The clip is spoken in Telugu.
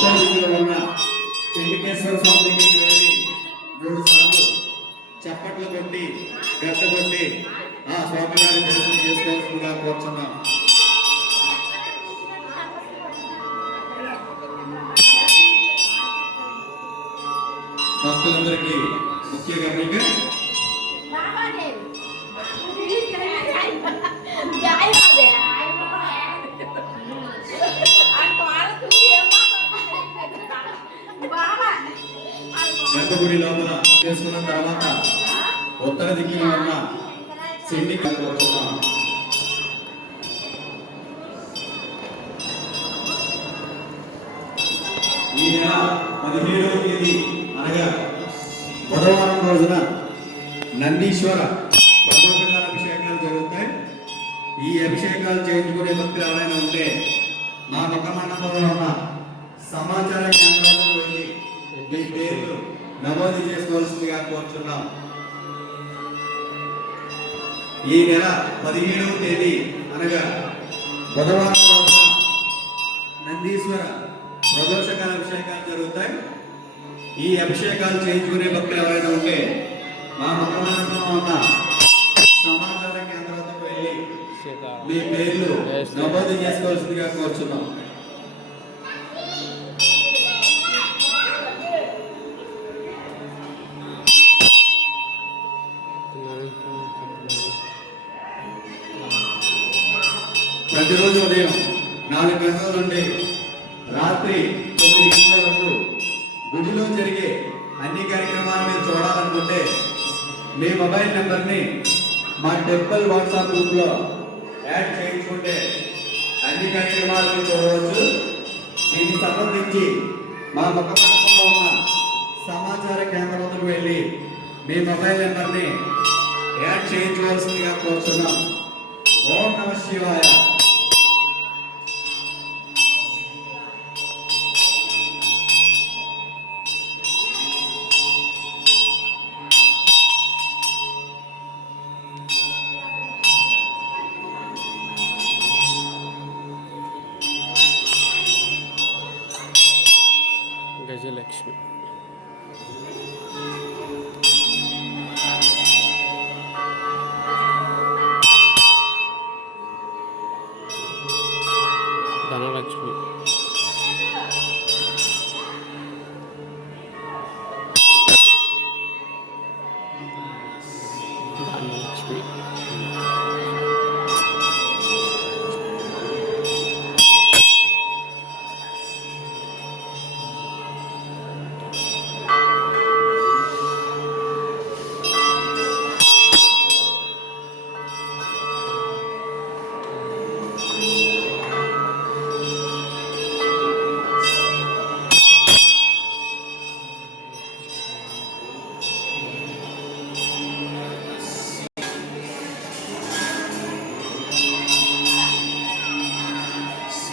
ఉత్తర దిశలో ఉన్న చెండికేశ్వర స్వామి దగ్గరికి వెళ్ళి 3 సార్లు చప్పట్లు కొట్టి గట్ట కొట్టి ఆ స్వామివారి దర్శనం చేసుకోవాల్సిందిగా కోరుచున్నాం. భక్తులందరికీ ముఖ్య గమనిక, గర్భగుడి లోపల చేసుకున్న తర్వాత ఉత్తర దిక్కున ఉన్న సిండి కోరుచున్నాం. ఈ నెల 17వ తేదీ అనగా బుధవారం రోజున నందీశ్వర ప్రదోషకాల అభిషేకాలు జరుగుతాయి. ఈ అభిషేకాలు చేయించుకునే భక్తులు ఎవరైనా ఉంటే మా ముఖ మండపంలో ఉన్న సమాచార కేంద్రాలకు వెళ్ళి మీ పేర్లు నమోదు చేసుకోవాల్సిందిగా కోరుచున్నాం. ఈ నెల 17వ తేదీ అనగా బుధవారం రోజున నందీశ్వర ప్రదోషకాల అభిషేకాలు జరుగుతాయి. ఈ అభిషేకాలు చేయించుకునే భక్తులు ఎవరైనా ఉంటే మా ముఖ మండపంలో ఉన్న సమాచార కేంద్రాలకు వెళ్ళి మీ పేర్లు నమోదు చేసుకోవాల్సిందిగా కోరుచున్నాం. ప్రతిరోజు ఉదయం 4 గంటల నుండి రాత్రి 9 గంటల వరకు గుడిలో జరిగే అన్ని కార్యక్రమాలు మీరు చూడాలనుకుంటే మీ మొబైల్ నెంబర్ని మా టెంపుల్ వాట్సాప్ గ్రూప్లో యాడ్ చేయించుకుంటే అన్ని కార్యక్రమాలు మీరు చూడవచ్చు. దీనికి సంబంధించి మా ముఖమండపంలో ఉన్న సమాచార కేంద్రాలకు వెళ్ళి మీ మొబైల్ నెంబర్ని యాడ్ చేయించుకోవాల్సిందిగా కోరుతున్నాం. ఓం నమః శివాయ. గజలక్ష్మి